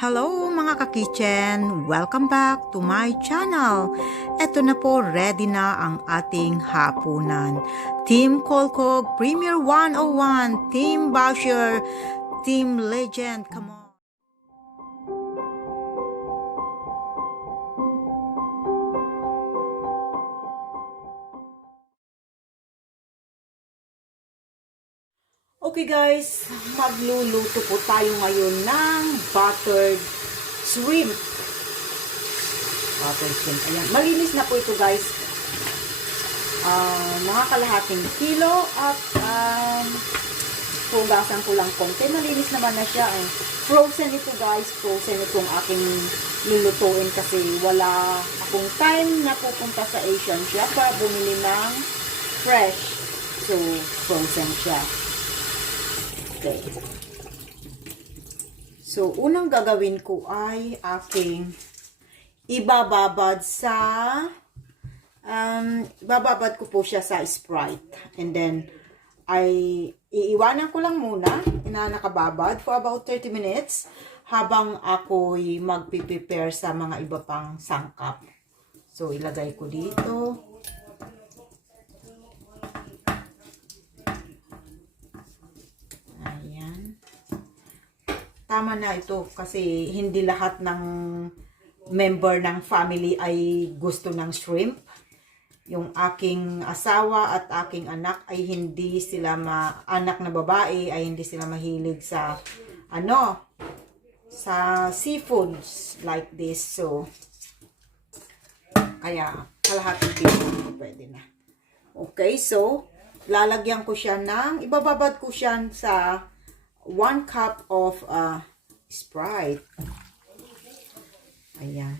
Hello mga ka-kitchen! Welcome back to my channel. Eto na po, ready na ang ating hapunan. Team Kolkog, Premier 101, Team Basher, Team Legend, come on! Okay guys, magluluto po tayo ngayon ng buttered shrimp. Buttered shrimp. Ayan. Malinis na po ito guys. Mga kalahating kilo at hugasan ko lang konti. Malinis naman na siya. Frozen ito guys. Frozen itong aking lulutuin kasi wala akong time na pupunta sa Asian shop para bumili ng fresh. So, frozen siya. Okay. So, unang gagawin ko ay aking ibababad ko po siya sa Sprite. And then, iiwanan ko lang muna, nakababad for about 30 minutes habang ako'y magpiprepare sa mga iba pang sangkap. So, ilagay ko dito. Tama na ito kasi hindi lahat ng member ng family ay gusto ng shrimp. Yung aking asawa at aking anak ay hindi sila anak na babae ay hindi sila mahilig sa sa seafoods like this. So kaya kalahating kilo pwede na. Okay, so lalagyan ko siya ibababad ko siya sa 1 cup of Sprite. Ayan.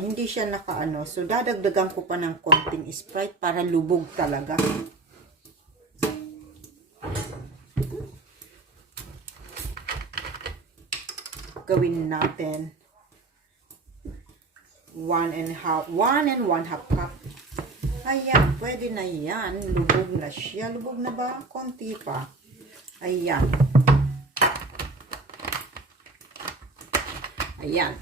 Hindi siya nakaano. So, dadagdagan ko pa ng konting Sprite para lubog talaga. Gawin natin 1 and 1/2 cup. Ayan. Pwede na yan. Lubog na siya. Lubog na ba? Konti pa. Ayan. Ayan.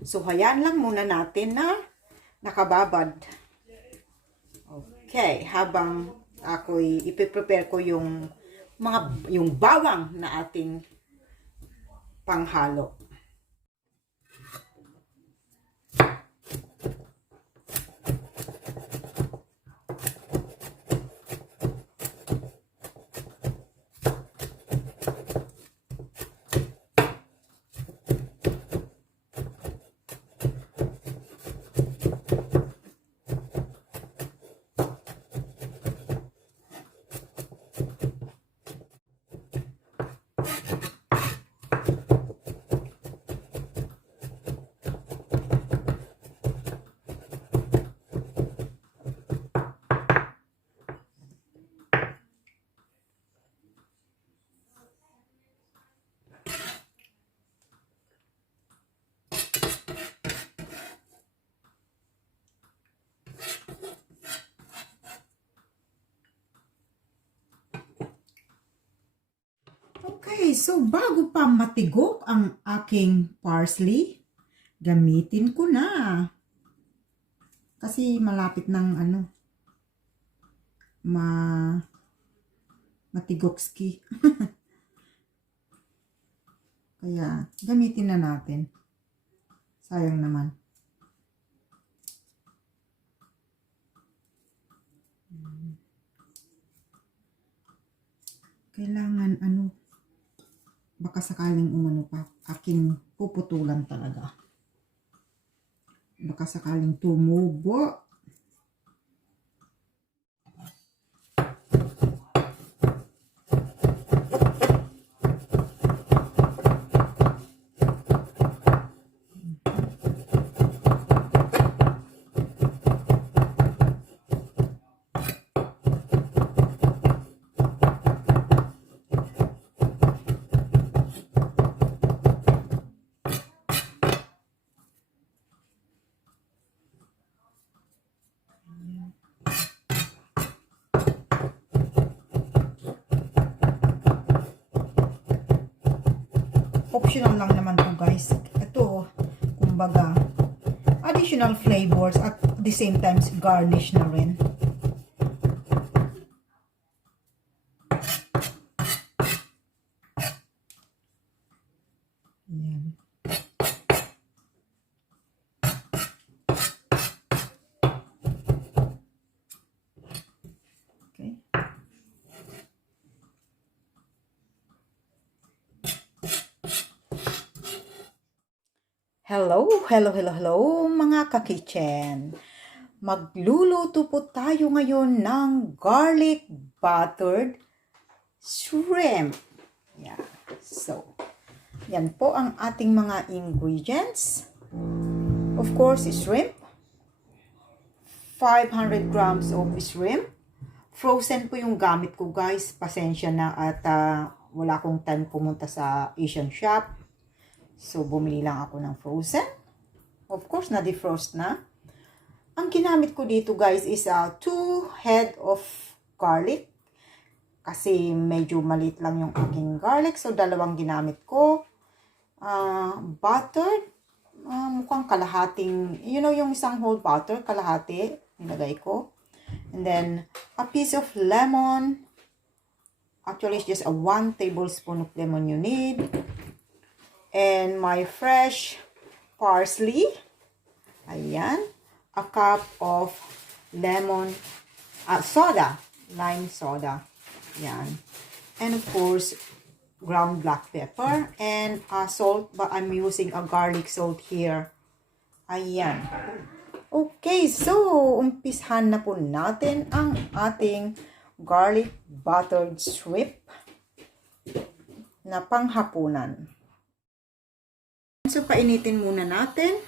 So, hayaan lang muna natin na nakababad. Okay. Habang ako'y ipiprepare ko yung bawang na ating panghalo. Okay, so bago pa matigok ang aking parsley, gamitin ko na. Kasi malapit ng matigokski. Kaya gamitin na natin. Sayang naman. Kailangan baka sakaling pa, aking puputulan talaga. Baka sakaling tumubo. optional lang naman to guys. Ito, kumbaga, additional flavors at the same time garnish na rin. Ayan. Okay. Hello mga ka-kitchen. Magluluto po tayo ngayon ng garlic buttered shrimp. Yeah. So, yan po ang ating mga ingredients. Of course, shrimp. 500 grams of shrimp. Frozen po yung gamit ko guys. Pasensya na at wala akong time pumunta sa Asian shop. So, bumili lang ako ng frozen. Of course, na-defrost na. Ang ginamit ko dito, guys, is 2 head of garlic. Kasi medyo maliit lang yung aking garlic. So, dalawang ginamit ko. Butter. Mukhang kalahating, you know, yung isang whole butter, kalahati, nilagay ko. And then, a piece of lemon. Actually, it's just a 1 tablespoon of lemon you need. And my fresh parsley. Ayan. A cup of lemon soda. Lime soda. Ayan. And of course, ground black pepper. And salt. But I'm using a garlic salt here. Ayan. Okay. So, umpisahan na po natin ang ating garlic buttered shrimp na panghapunan. So, painitin muna natin.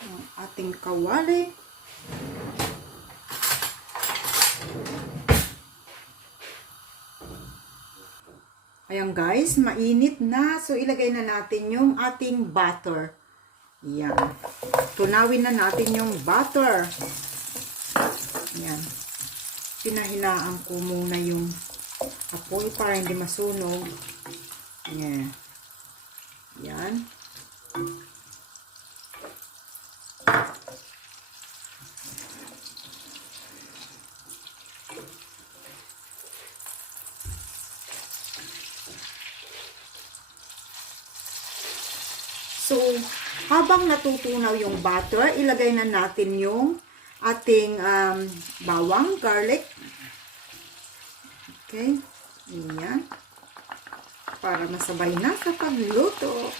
Ang ating kawali. Ayan guys, mainit na. So, ilagay na natin yung ating butter. Ayan. Tunawin na natin yung butter. Ayan. Pinahinaan ko muna yung apoy para hindi masunog. Yan. Yan. So, habang natutunaw yung butter, ilagay na natin yung ating bawang, garlic. Okay. Ayan. Para masabay na sa pagluto.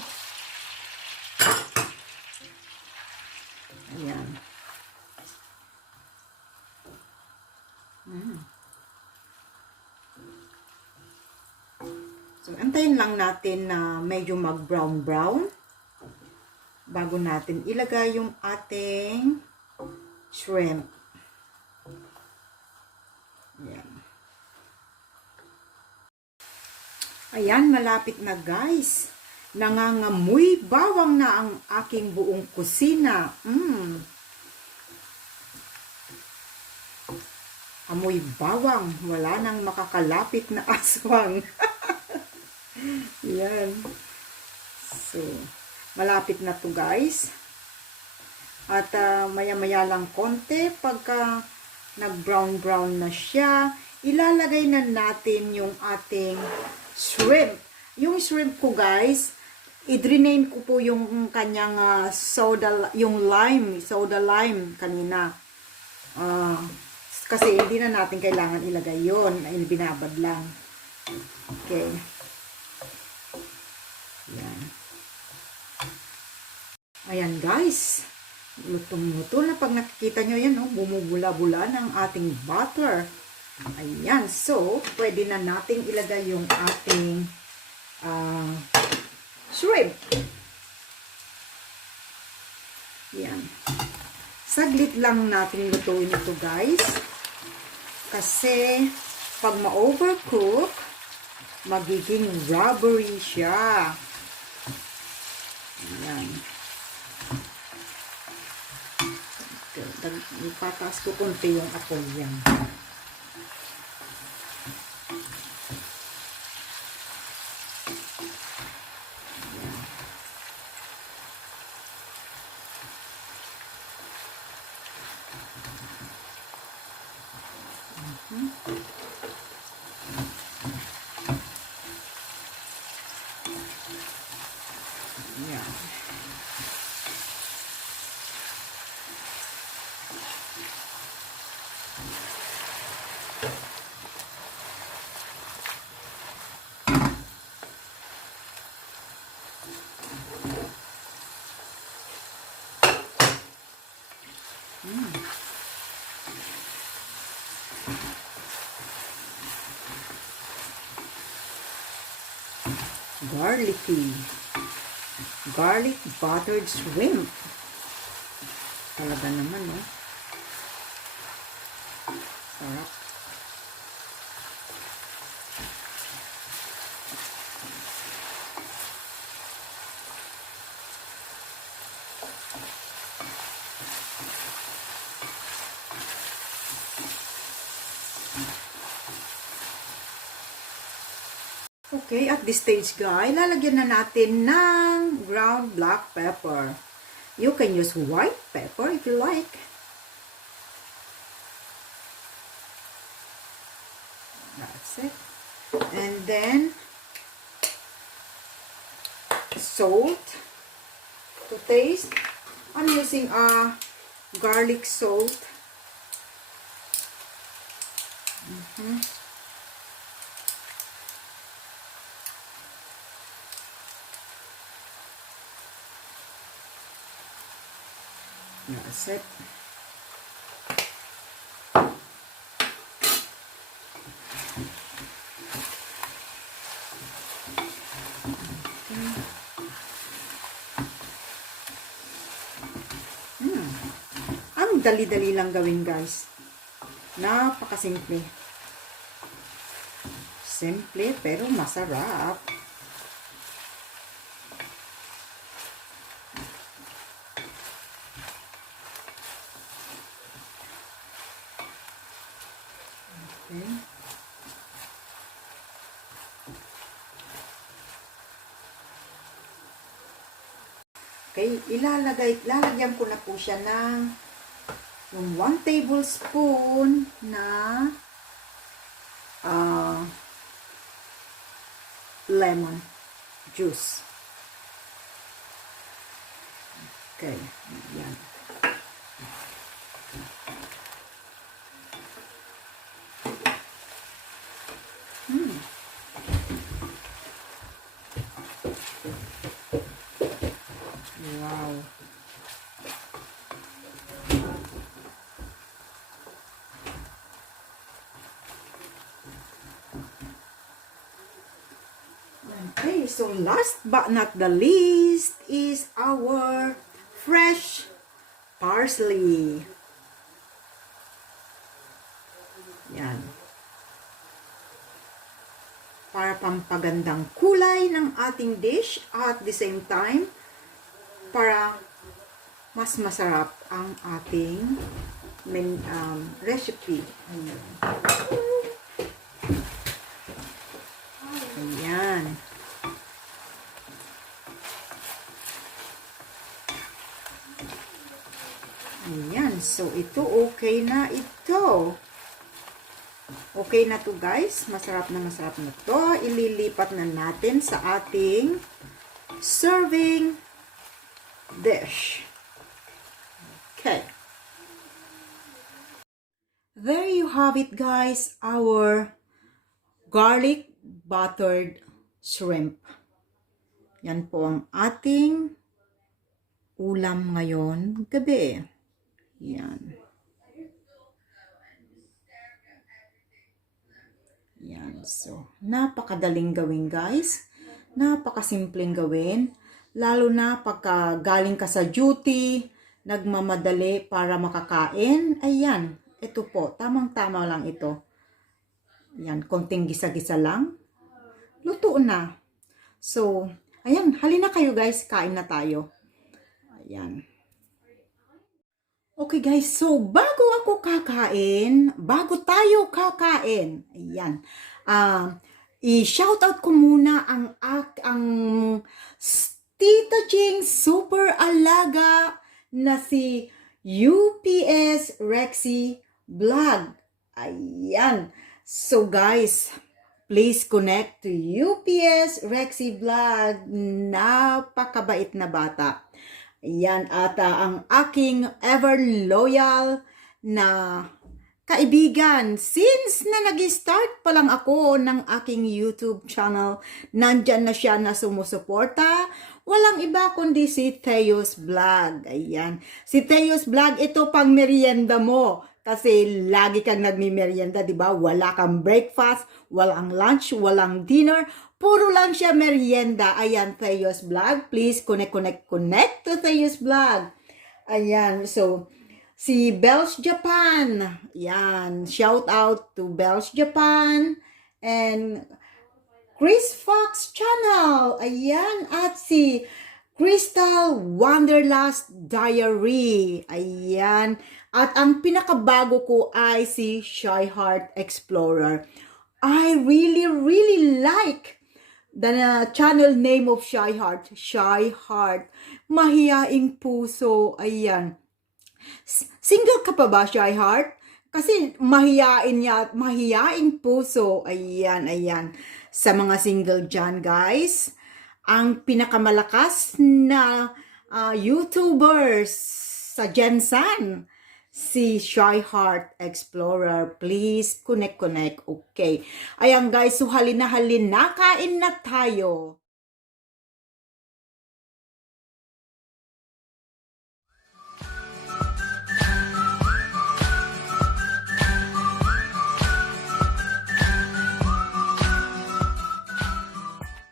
Ayan. So, antayin lang natin na medyo mag-brown-brown bago natin ilagay yung ating shrimp. Ayan. Ayan, malapit na guys. Nangangamoy bawang na ang aking buong kusina. Amoy bawang. Wala nang makakalapit na aswang. Yan. So, malapit na to guys. At maya-maya lang konti. Pagka nag-brown-brown na siya, ilalagay na natin yung ating shrimp. Yung shrimp ko guys, i-drain ko po yung kanyang soda, yung soda lime kanina. Kasi hindi na natin kailangan ilagay yun. Binabad lang. Okay. Ayan. Ayan guys. Lutong-luto na. Pag nakikita nyo yan, bumubula-bula ng ating butter. Ayan. So, pwede na nating ilagay yung ating shrimp. Ayan. Saglit lang natin lutuin ito guys. Kasi, pag ma-overcook, magiging rubbery siya. Ayan. Ipataas ko konti yung apoy yan. garlicky. Garlic buttered shrimp. Talaga naman, no? Sarap. Okay, at this stage guys, lalagyan na natin ng ground black pepper. You can use white pepper if you like. That's it. And then, salt to taste. I'm using a garlic salt. That's it. Ang dali-dali lang gawin guys. Napakasimple. Simple pero masarap. Okay, lalagyan ko na po siya ng yung 1 tablespoon na lemon juice. Okay, yan. Wow. Okay, so last but not the least is our fresh parsley. Yan. Para pampagandang kulay ng ating dish at the same time para mas masarap ang ating recipe. Ayan. Ayan. So, ito okay na ito. Okay na to guys. Masarap na to. Ililipat na natin sa ating serving dish. Okay. There you have it guys. Our garlic buttered shrimp. Yan po ang ating ulam ngayon gabi. Yan. Yan. So, napakadaling gawin guys. Napakasimpleng gawin. Lalo na pagka galing ka sa duty, nagmamadali para makakain. Ayan. Ito po. Tamang-tama lang ito. Yan. Konting gisa-gisa lang. Luto na. So, ayan. Halina kayo guys. Kain na tayo. Ayan. Okay guys, so bago tayo kakain, ayan, i-shoutout ko muna ang Tita Ching super alaga na si UPS Rexy Vlog. Ayan. So guys, please connect to UPS Rexy Vlog. Napakabait na bata. Ayan, at ang aking ever loyal na kaibigan. Since na nag-start pa lang ako ng aking YouTube channel, nandyan na siya na sumusuporta. Walang iba kundi si Theos Vlog. Ayan. Si Theos Vlog, ito pang merienda mo. Kasi lagi kang nagmi-merienda, di ba? Wala kang breakfast, walang lunch, walang dinner. Puro lang siya merienda. Ayan, Theo's Vlog. Please connect to Theo's Vlog. Ayan, so, si Bells Japan. Ayan, shout out to Bells Japan. And Chris Fox Channel. Ayan, at si Crystal Wanderlust Diary. Ayan. At ang pinakabago ko ay si Shy Heart Explorer. I really like the channel name of Shy Heart. Shy Heart. Mahiyaing puso. Ayan. Single ka pa ba, Shy Heart? Kasi mahiyain niya at mahiyaing puso. Ayan, ayan. Sa mga single dyan, guys, ang pinakamalakas na YouTubers sa Jensen, si Shy Heart Explorer. Please, connect. Okay. Ayan, guys, so halin na, kain na tayo.